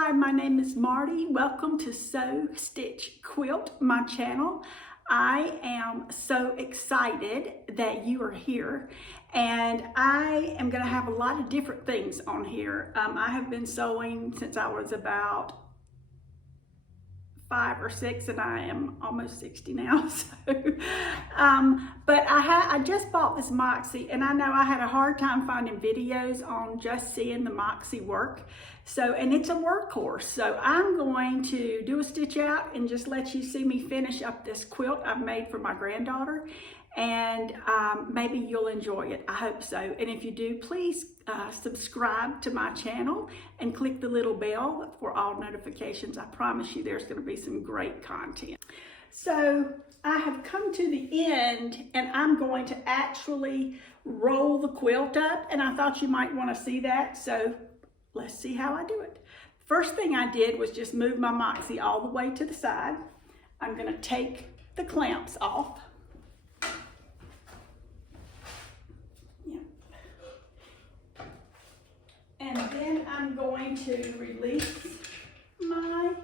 Hi, my name is Marty. Welcome to Sew, Stitch, Quilt, my channel. I am so excited that you are here, and I am going to have a lot of different things on here. I have been sewing since I was about 5 or 6, and I am almost 60 now. But I just bought this Moxie, and I know I had a hard time finding videos on just seeing the Moxie work. And it's a workhorse. So I'm going to do a stitch out and just let you see me finish up this quilt I've made for my granddaughter. And maybe you'll enjoy it. I hope so. And if you do, please subscribe to my channel and click the little bell for all notifications. I promise you there's going to be some great content. So I have come to the end, and I'm going to actually roll the quilt up, and I thought you might want to see that. So let's see how I do it. First thing I did was just move my Moxie all the way to the side. I'm going to take the clamps off. And then I'm going to release my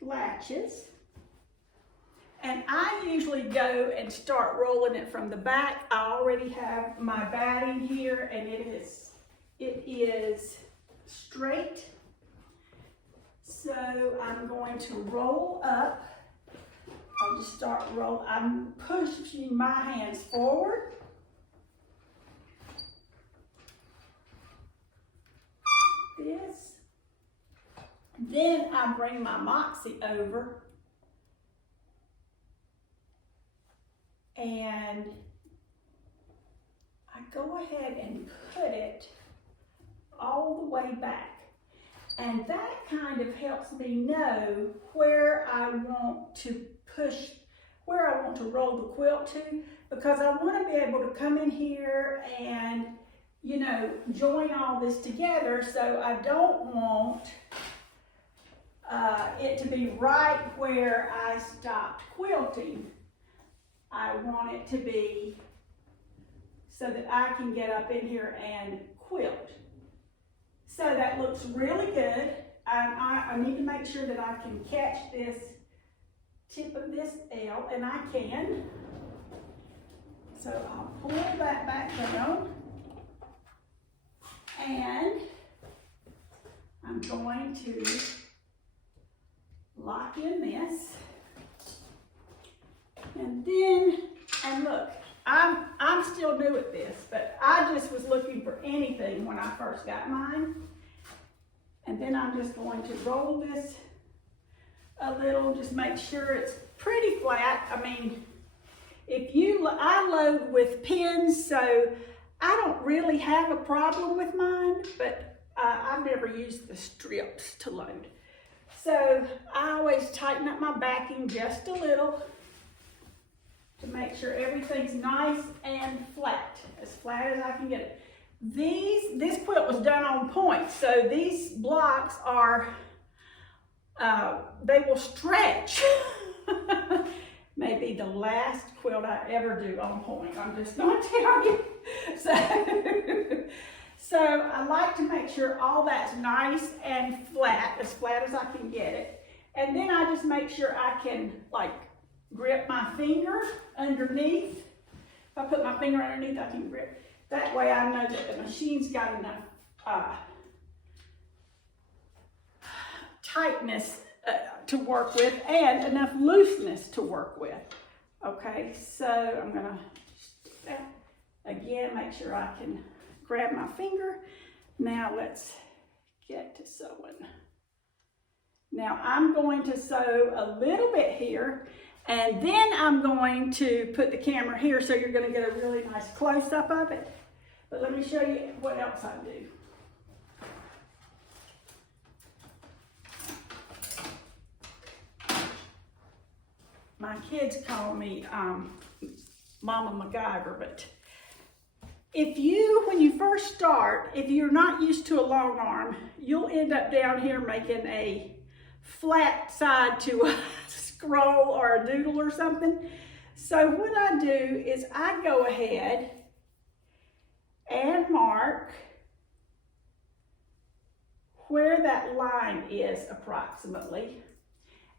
latches. And I usually go and start rolling it from the back. I already have my batting here, and it is straight. So I'm going to roll up. I'll just start rolling. I'm pushing my hands forward. This. Then I bring my Moxie over, and I go ahead and put it all the way back. And that kind of helps me know where I want to push, where I want to roll the quilt to, because I want to be able to come in here and, you know, join all this together. So I don't want it to be right where I stopped quilting. I want it to be so that I can get up in here and quilt. So that looks really good. I need to make sure that I can catch this tip of this L, and I can. So I'll pull that back down, and I'm going to lock in this. And then, and look, I'm still new at this, but I just was looking for anything when I first got mine. And then I'm just going to roll this a little, just make sure it's pretty flat. I mean, I load with pins, so I don't really have a problem with mine, but I've never used the strips to load. So I always tighten up my backing just a little to make sure everything's nice and flat as I can get it. This quilt was done on point, so these blocks are, they will stretch. Maybe the last quilt I ever do on point, I'm just gonna tell you. So I like to make sure all that's nice and flat as I can get it. And then I just make sure I can like grip my finger underneath. If I put my finger underneath, I can grip. That way I know that the machine's got enough tightness to work with and enough looseness to work with. Okay, so I'm gonna stick that again, make sure I can grab my finger. Now let's get to sewing. Now I'm going to sew a little bit here, and then I'm going to put the camera here so you're going to get a really nice close-up of it. But let me show you what else I do. My kids call me Mama MacGyver, but when you first start, if you're not used to a long arm, you'll end up down here making a flat side to a scroll or a doodle or something. So what I do is I go ahead and mark where that line is approximately.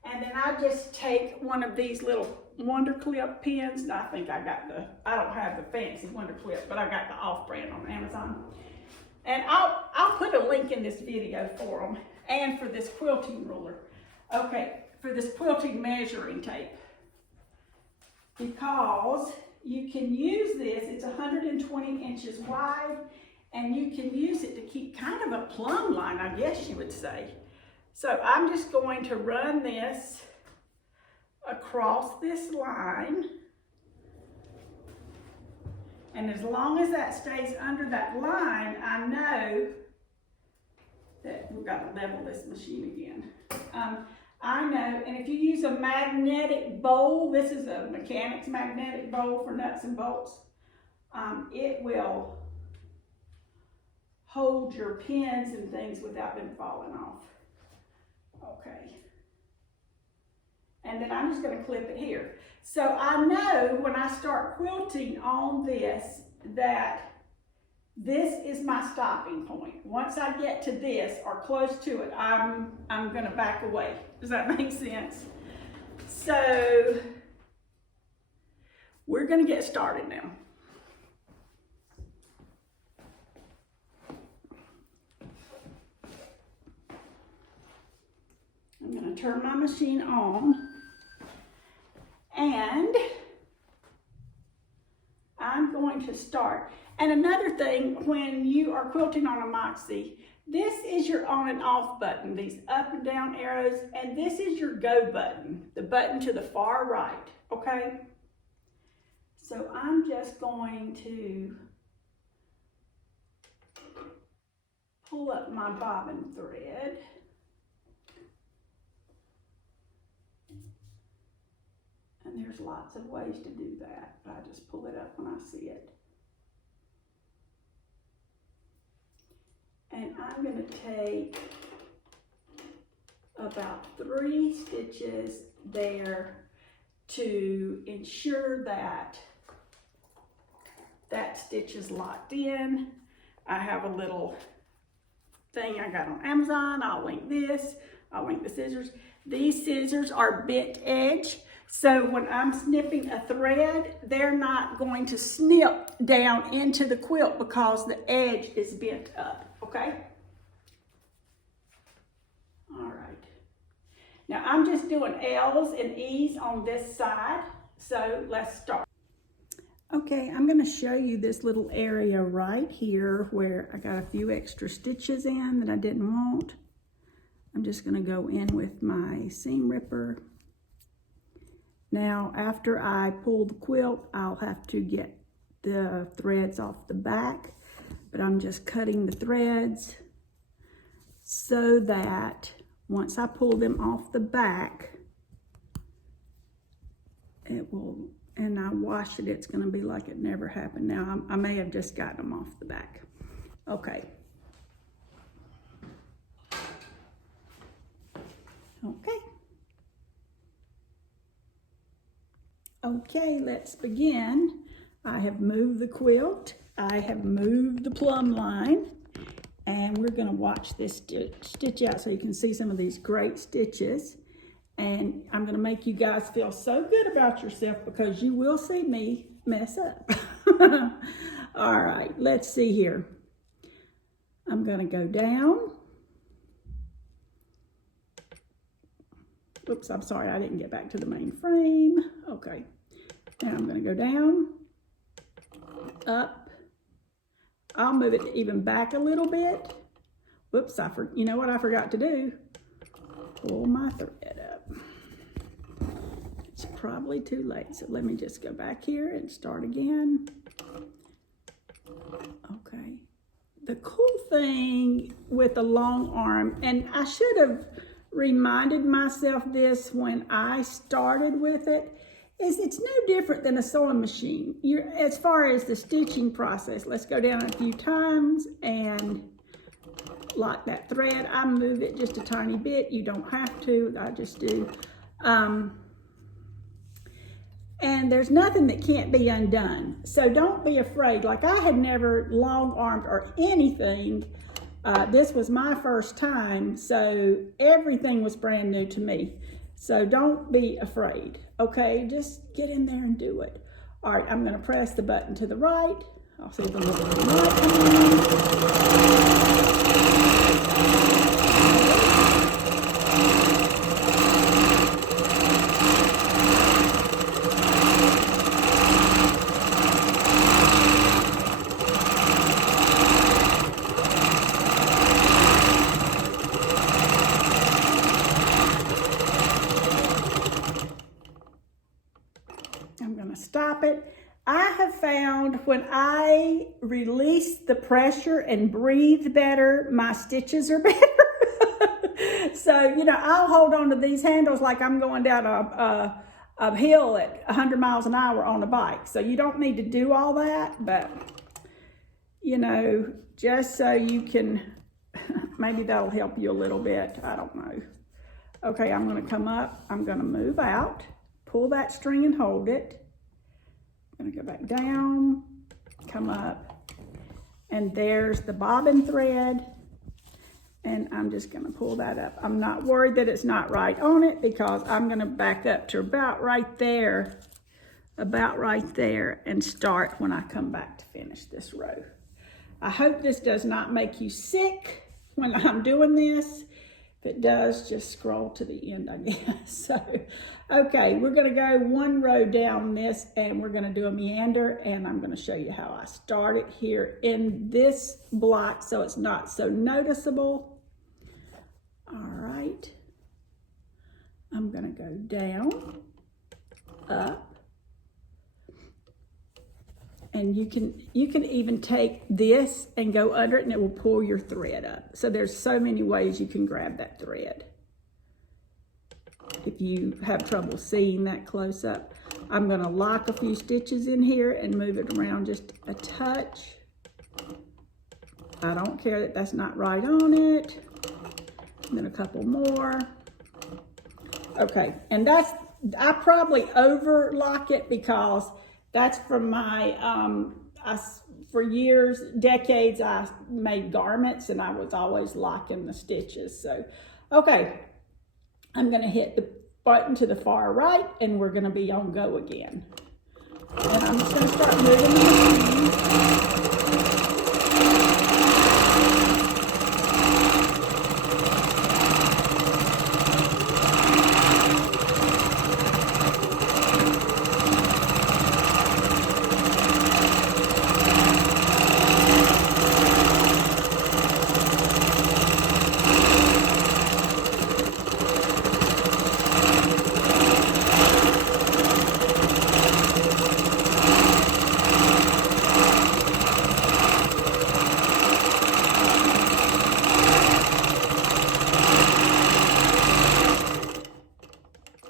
And then I just take one of these little Wonder Clip pins. And I think I don't have the fancy Wonder Clip, but I got the off-brand on Amazon. And I'll put a link in this video for them and for this quilting ruler. Okay, for this quilting measuring tape. Because you can use this, it's 120 inches wide, and you can use it to keep kind of a plumb line, I guess you would say. So I'm just going to run this across this line. And as long as that stays under that line, I know that we've got to level this machine again. I know, and if you use a magnetic bowl, this is a mechanics magnetic bowl for nuts and bolts, it will hold your pins and things without them falling off. Okay. And then I'm just going to clip it here. So I know when I start quilting on this that this is my stopping point. Once I get to this or close to it, I'm going to back away. Does that make sense? So we're going to get started now. I'm going to turn my machine on, and I'm going to start. And another thing, when you are quilting on a Moxie, this is your on and off button, these up and down arrows, and this is your go button, the button to the far right, okay? So I'm just going to pull up my bobbin thread. And there's lots of ways to do that, but I just pull it up when I see it. And I'm going to take about 3 stitches there to ensure that that stitch is locked in. I have a little thing I got on Amazon. I'll link this. I'll link the scissors. These scissors are bent edge. So when I'm snipping a thread, they're not going to snip down into the quilt because the edge is bent up, okay? All right. Now I'm just doing L's and E's on this side, so let's start. Okay, I'm going to show you this little area right here where I got a few extra stitches in that I didn't want. I'm just going to go in with my seam ripper. Now, after I pull the quilt, I'll have to get the threads off the back, but I'm just cutting the threads so that once I pull them off the back, it will, and I wash it, it's gonna be like it never happened. Now, I may have just gotten them off the back. Okay. Okay. Okay, let's begin. I have moved the quilt. I have moved the plumb line, and we're going to watch this stitch out so you can see some of these great stitches. And I'm going to make you guys feel so good about yourself because you will see me mess up. All right, let's see here. I'm going to go down. Oops, I'm sorry, I didn't get back to the main frame. Okay. Now I'm going to go down, up. I'll move it even back a little bit. Whoops, you know what I forgot to do? Pull my thread up. It's probably too late, so let me just go back here and start again. Okay. The cool thing with the long arm, and I should have reminded myself this when I started with it, is it's no different than a sewing machine. As far as the stitching process, let's go down a few times and lock that thread. I move it just a tiny bit. You don't have to, I just do. And there's nothing that can't be undone. So don't be afraid. Like I had never long armed or anything This was my first time, so everything was brand new to me. So don't be afraid, okay? Just get in there and do it. All right, I'm gonna press the button to the right. I'll see the little light come on. I'm gonna stop it. I have found when I release the pressure and breathe better, my stitches are better. So, you know, I'll hold on to these handles like I'm going down a hill at 100 miles an hour on a bike. So you don't need to do all that, but, you know, just so you can, maybe that'll help you a little bit. I don't know. Okay, I'm gonna come up, I'm gonna move out, pull that string and hold it. I'm gonna go back down, come up, and there's the bobbin thread, and I'm just gonna pull that up. I'm not worried that it's not right on it because I'm gonna back up to about right there, and start when I come back to finish this row. I hope this does not make you sick when I'm doing this. If it does, just scroll to the end, I guess. So, okay, we're gonna go one row down this and we're gonna do a meander, and I'm gonna show you how I start it here in this block so it's not so noticeable. All right, I'm gonna go down, up, and you can even take this and go under it and it will pull your thread up. So there's so many ways you can grab that thread. If you have trouble seeing that close up, I'm gonna lock a few stitches in here and move it around just a touch. I don't care that that's not right on it. And then a couple more. Okay, and I probably overlock it because that's from my, for years, decades, I made garments and I was always locking the stitches. So, okay, I'm gonna hit the button to the far right and we're gonna be on go again. And I'm just gonna start moving the machine.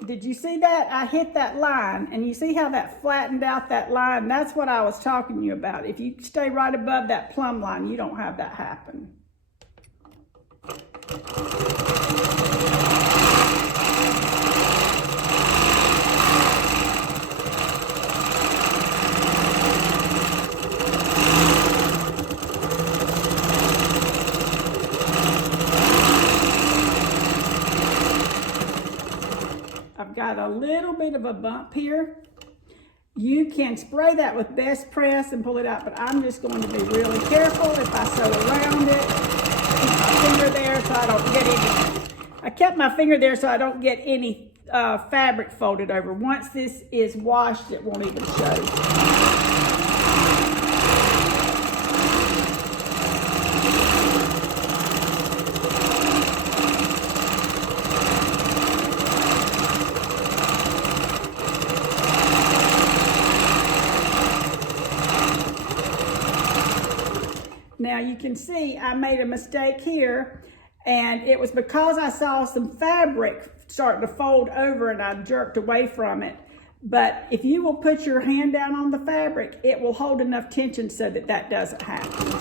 Did you see that? I hit that line, and you see how that flattened out that line? That's what I was talking to you about. If you stay right above that plumb line, you don't have that happen. Got a little bit of a bump here. You can spray that with Best Press and pull it out, but I'm just going to be really careful if I sew around it. Keep my finger there so I don't get any. I kept my finger there so I don't get any fabric folded over. Once this is washed, it won't even show. Now you can see I made a mistake here, and it was because I saw some fabric starting to fold over and I jerked away from it. But if you will put your hand down on the fabric, it will hold enough tension so that that doesn't happen.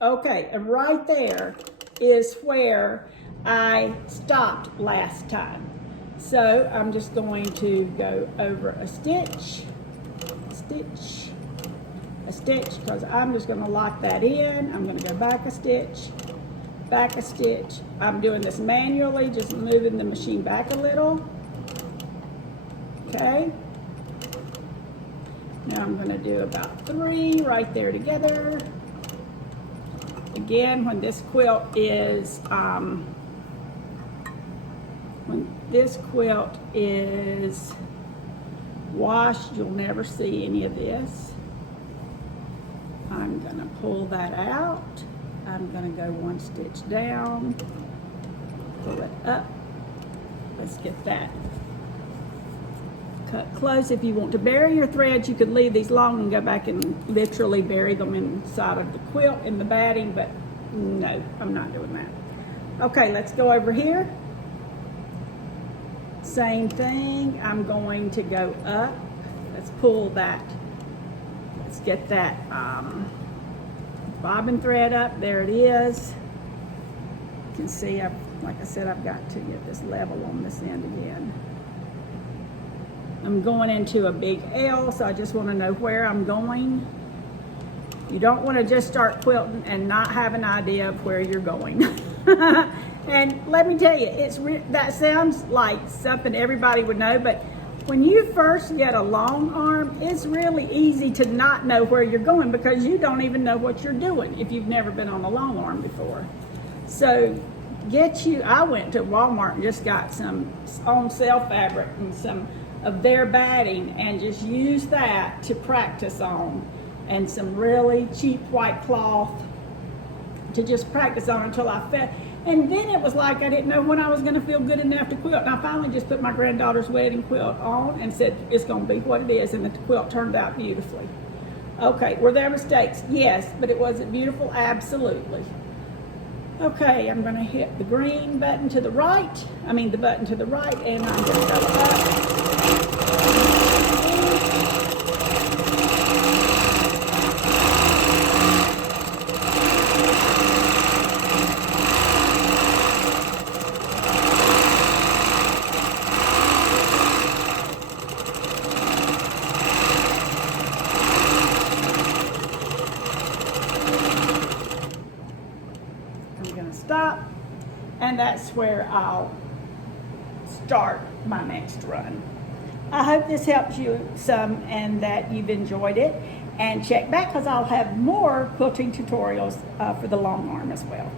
Okay, and right there is where I stopped last time. So I'm just going to go over a stitch, because I'm just going to lock that in. I'm going to go back a stitch. I'm doing this manually, just moving the machine back a little. Okay. Now I'm going to do about 3 right there together. Again, when this quilt is washed, you'll never see any of this. I'm going to pull that out. I'm going to go 1 stitch down, pull it up. Let's get that cut close. If you want to bury your threads, you could leave these long and go back and literally bury them inside of the quilt in the batting, but no, I'm not doing that. Okay, let's go over here. Same thing, I'm going to go up. Let's pull that. Let's get that bobbin thread up. There it is. You can see, like I said, I've got to get this level on this end again. I'm going into a big L, so I just want to know where I'm going. You don't want to just start quilting and not have an idea of where you're going. And let me tell you, that sounds like something everybody would know, but when you first get a long arm, it's really easy to not know where you're going because you don't even know what you're doing if you've never been on a long arm before. So I went to Walmart and just got some on sale fabric and some of their batting and just use that to practice on, and some really cheap white cloth to just practice on until I felt. And then it was like I didn't know when I was going to feel good enough to quilt. And I finally just put my granddaughter's wedding quilt on and said it's going to be what it is, and the quilt turned out beautifully. Okay, were there mistakes? Yes, but it wasn't beautiful? Absolutely. Okay, I'm going to hit the green button to the right. The button to the right, and I'm going to go up. Stop, and that's where I'll start my next run. I hope this helps you some and that you've enjoyed it, and check back because I'll have more quilting tutorials for the long arm as well.